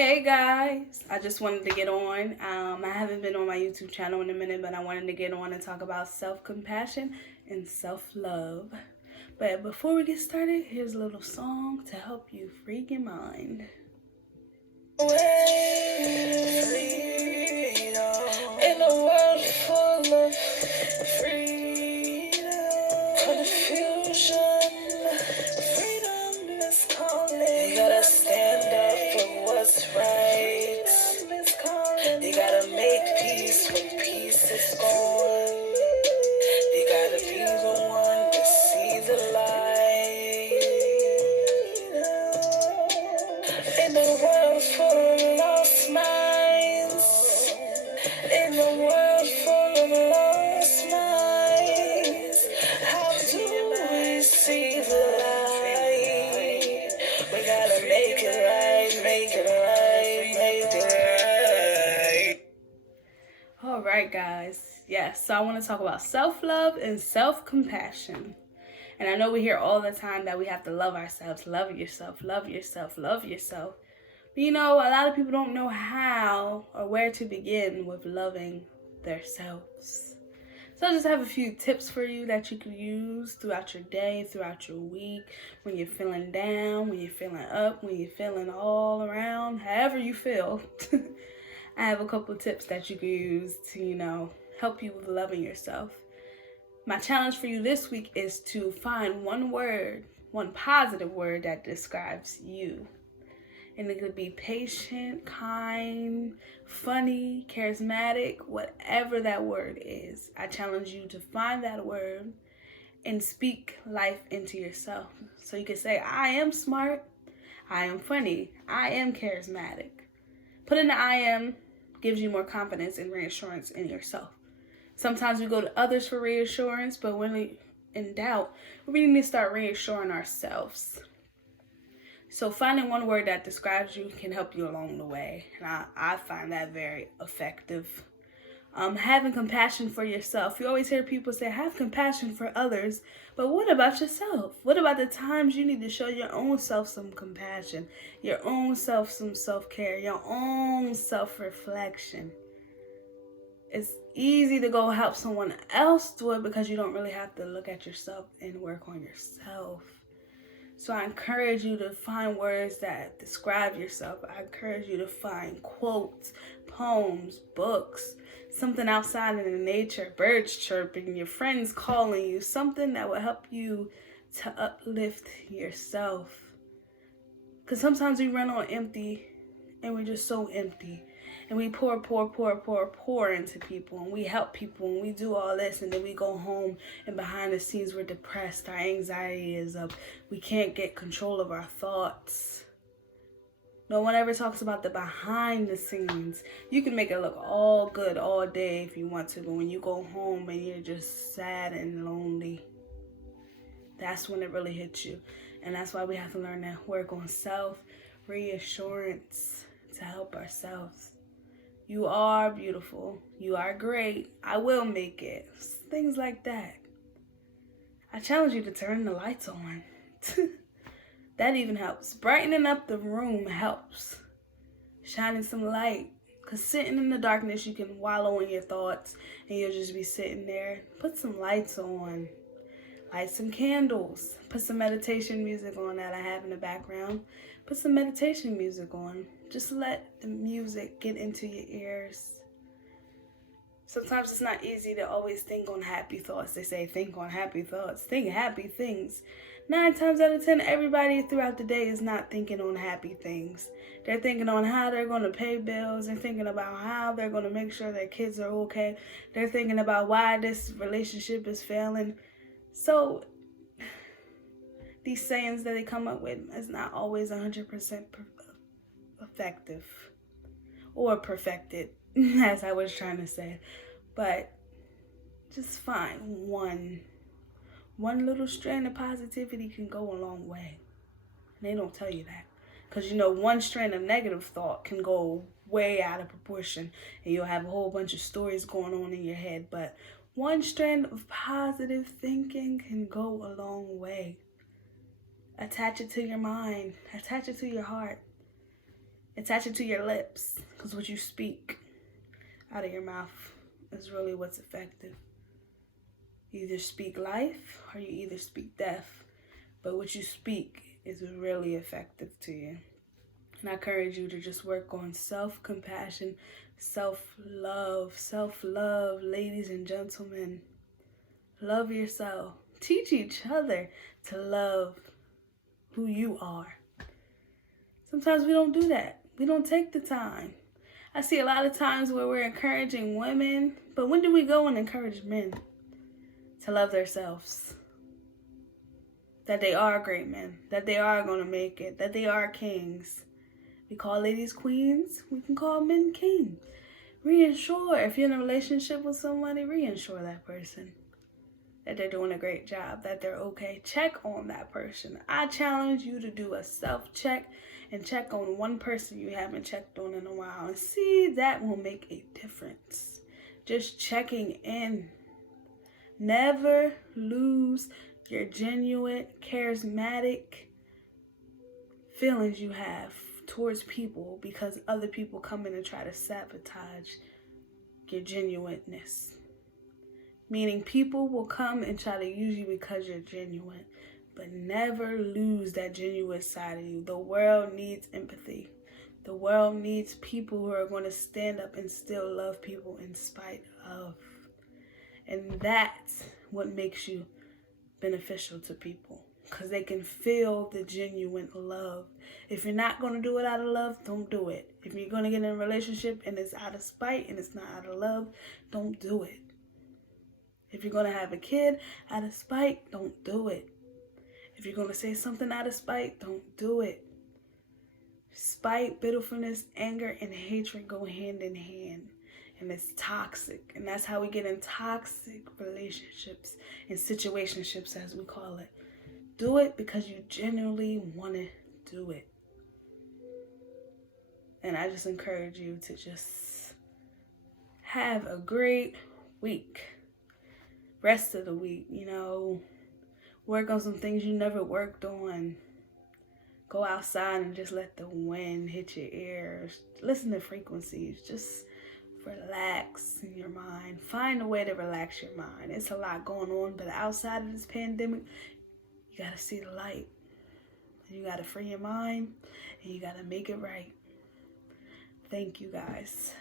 Hey guys, I just wanted to get on. I haven't been on my YouTube channel in a minute, but I wanted to get on and talk about self-compassion and self-love. But before we get started, here's a little song to help you free your mind. In a world full of freedom, confusion, freedom is calling. You gotta stand up for what's right. You gotta make peace when peace is gone. You gotta be the one to see the light. In a world full of lost minds, in a world full of lost minds, how do we see the light? We gotta make it right, make it right, make it right. All right, guys. Yes, so I want to talk about self-love and self-compassion. And I know we hear all the time that we have to love ourselves, love yourself, love yourself, love yourself. But a lot of people don't know how or where to begin with loving themselves. So I just have a few tips for you that you can use throughout your day, throughout your week, when you're feeling down, when you're feeling up, when you're feeling all around, however you feel. I have a couple of tips that you can use to, help you with loving yourself. My challenge for you this week is to find one word, one positive word that describes you. And it could be patient, kind, funny, charismatic, whatever that word is. I challenge you to find that word and speak life into yourself. So you can say, I am smart, I am funny, I am charismatic. Put in the I am gives you more confidence and reassurance in yourself. Sometimes we go to others for reassurance, but when we're in doubt, we need to start reassuring ourselves. So finding one word that describes you can help you along the way. And I find that very effective. Having compassion for yourself. You always hear people say, have compassion for others. But what about yourself? What about the times you need to show your own self some compassion, your own self some self-care, your own self-reflection? It's easy to go help someone else do it because you don't really have to look at yourself and work on yourself. So I encourage you to find words that describe yourself. I encourage you to find quotes, poems, books, something outside in the nature, birds chirping, your friends calling you, something that will help you to uplift yourself. Because sometimes we run on empty and we're just so empty. And we pour into people, and we help people, and we do all this, and then we go home, and behind the scenes we're depressed, our anxiety is up, we can't get control of our thoughts. No one ever talks about the behind the scenes. You can make it look all good all day if you want to, but when you go home and you're just sad and lonely, that's when it really hits you. And that's why we have to learn to work on self-reassurance to help ourselves. You are beautiful. You are great. I will make it. Things like that. I challenge you to turn the lights on. That even helps. Brightening up the room helps. Shining some light. Because sitting in the darkness, you can wallow in your thoughts and you'll just be sitting there. Put some lights on. Light some candles. Put some meditation music on that I have in the background. Put some meditation music on. Just let the music get into your ears. Sometimes it's not easy to always think on happy thoughts. They say think on happy thoughts. Think happy things. 9 times out of 10, everybody throughout the day is not thinking on happy things. They're thinking on how they're going to pay bills. They're thinking about how they're going to make sure their kids are okay. They're thinking about why this relationship is failing. So these sayings that they come up with is not always 100% effective or perfected, as I was trying to say. But just find one little strand of positivity can go a long way. And they don't tell you that. Because one strand of negative thought can go way out of proportion and you'll have a whole bunch of stories going on in your head. But one strand of positive thinking can go a long way. Attach it to your mind. Attach it to your heart. Attach it to your lips, because what you speak out of your mouth is really what's effective. You either speak life or you either speak death, but what you speak is really effective to you. And I encourage you to just work on self-compassion, self-love, ladies and gentlemen. Love yourself. Teach each other to love who you are. Sometimes we don't do that. We don't take the time. I see a lot of times where we're encouraging women, but when do we go and encourage men to love themselves? That they are great men, that they are going to make it, that they are kings. We call ladies queens, we can call men kings. Reassure, if you're in a relationship with somebody, reassure that person that they're doing a great job, that they're okay. Check on that person. I challenge you to do a self-check and check on one person you haven't checked on in a while, and see, that will make a difference. Just checking in. Never lose your genuine, charismatic feelings you have towards people because other people come in and try to sabotage your genuineness. Meaning people will come and try to use you because you're genuine, but never lose that genuine side of you. The world needs empathy. The world needs people who are going to stand up and still love people in spite of. And that's what makes you beneficial to people, because they can feel the genuine love. If you're not going to do it out of love, don't do it. If you're going to get in a relationship and it's out of spite and it's not out of love, don't do it. If you're going to have a kid out of spite, don't do it. If you're going to say something out of spite, don't do it. Spite, bitterness, anger, and hatred go hand in hand. And it's toxic. And that's how we get in toxic relationships and situationships, as we call it. Do it because you genuinely want to do it. And I just encourage you to just have a great week. Rest of the week, work on some things you never worked on. Go outside and just let the wind hit your ears. Listen to frequencies. Just relax in your mind. Find a way to relax your mind. It's a lot going on, but outside of this pandemic, you got to see the light. You got to free your mind, and you got to make it right. Thank you, guys.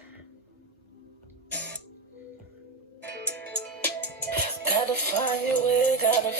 Gotta find your way, gotta